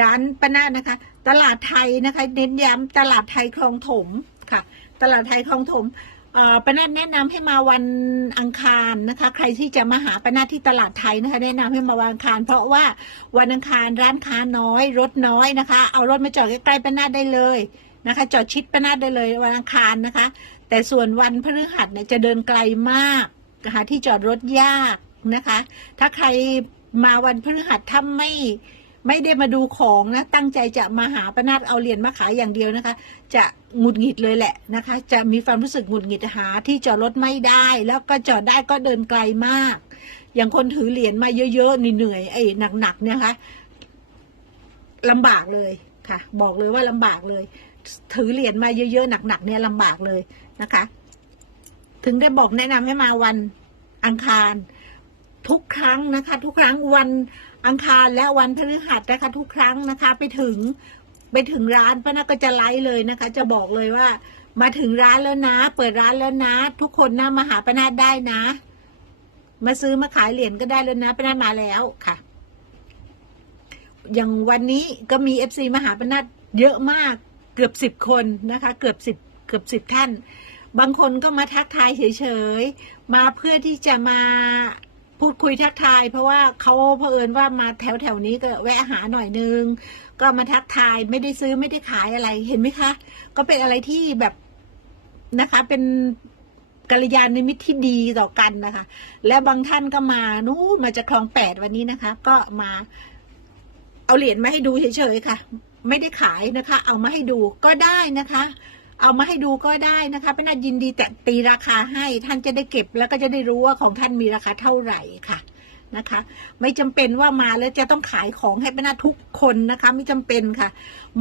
ร้านป้านาดนะคะ ตลาดไทยนะคะ เน้นย้ำตลาดไทยคลองถมค่ะ ตลาดไทยคลองถมป้านาดแนะนำให้มาวันอังคารนะคะ ใครที่จะมาหาป้านาดที่ตลาดไทยนะคะ แนะนำให้มาวันอังคาร เพราะว่าวันอังคารร้านค้าน้อย รถน้อยนะคะ เอารถมาจอดใกล้ๆป้านาดได้เลยนะคะ จอดชิดป้านาดได้เลยวันอังคารนะคะ แต่ส่วนวันพฤหัสเนี่ยจะเดินไกลมากหาที่จอดรถยากนะคะ ถ้าใครมาวันพฤหัสถ้าไม่ ไม่ได้มาดูของนะ ตั้งใจจะมาหาป้านาดเอาเหรียญมาขายอย่างเดียวนะคะ จะหงุดหงิดเลยแหละนะคะ จะมีความรู้สึกหงุดหงิดหาที่จอดรถไม่ได้ แล้วก็จอดได้ก็เดินไกลมาก อย่างคนถือเหรียญมาเยอะๆเหนื่อยๆไอ้หนักๆเนี่ยคะลำบากเลยค่ะ บอกเลยว่าลำบากเลย ถือเหรียญมาเยอะๆหนักๆเนี่ยลำบากเลยนะคะ ถึงได้บอกแนะนำให้มาวันอังคาร ทุกครั้งนะคะ ทุกครั้งวันอังคารและวันพฤหัสนะคะ ทุกครั้งนะคะ ไปถึงไปถึงร้านป้านาก็จะไลฟ์เลยนะคะ จะบอกเลยว่า มาถึงร้านแล้วนะ เปิดร้านแล้วนะ ทุกคนนะมาหาป้านาได้นะ มาซื้อมาขายเหรียญก็ได้แล้วนะป้านามาแล้วค่ะ อย่างวันนี้ก็มีเอฟซีมาหาป้านาเยอะมากเกือบสิบคนนะคะ เกือบสิบเกือบสิบท่าน บางคนก็มาทักทายเฉยๆมาเพื่อที่จะมา พูดคุยทักทาย เพราะว่าเขาเผอิญว่ามาแถวแถวนี้ก็แวะหาหน่อยนึง ก็มาทักทายไม่ได้ซื้อไม่ได้ขายอะไรเห็นไหมคะ ก็เป็นอะไรที่แบบนะคะ เป็นกัลยาณมิตรที่ดีต่อกันนะคะ และบางท่านก็มานู้มาจากคลองแปดวันนี้นะคะ ก็มาเอาเหรียญมาให้ดูเฉยๆค่ะ ไม่ได้ขายนะคะ เอามาให้ดูก็ได้นะคะ เอามาให้ดูก็ได้นะคะเป็นนายินดีแต่ตีราคาให้ท่านจะได้เก็บแล้วก็จะได้รู้ว่าของท่านมีราคาเท่าไหร่ค่ะนะคะ ไม่จำเป็นว่ามาแล้วจะต้องขายของให้ป้านาทุกคนนะคะ ไม่จำเป็นค่ะ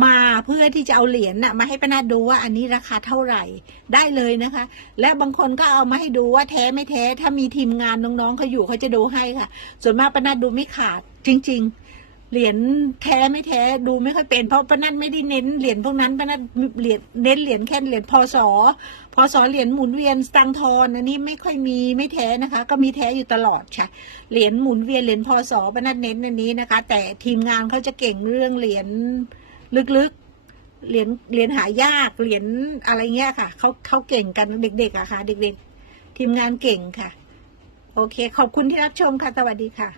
มาเพื่อที่จะเอาเหรียญน่ะมาให้ป้านาดูว่าอันนี้ราคาเท่าไหร่ได้เลยนะคะ และบางคนก็เอามาให้ดูว่าแท้ไม่แท้ถ้ามีทีมงานน้องๆเขาอยู่เขาจะดูให้ค่ะ ส่วนมากป้านาดูไม่ขาดจริง ๆ เหรียญแท้ไม่แท้ดูไม่ค่อยเป็นเพราะป้านัทไม่ได้เน้นเหรียญพวกนั้นป้านัทเหรียญเน้นเหรียญแค่เหรียญพศพศเหรียญหมุนเวียนสตังทอนอันนี้ไม่ค่อยมีไม่แท้นะคะ ก็มีแท้อยู่ตลอดค่ะเหรียญหมุนเวียนเหรียญพศป้านัทเน้นอันนี้นะคะ แต่ทีมงานเขาจะเก่งเรื่องเหรียญลึกๆเหรียญเหรียญหายากเหรียญอะไรเงี้ยค่ะเขาเขาเก่งกันเด็กๆอะค่ะ เด็กๆ ทีมงานเก่งค่ะ โอเค ขอบคุณที่รับชมค่ะสวัสดีค่ะ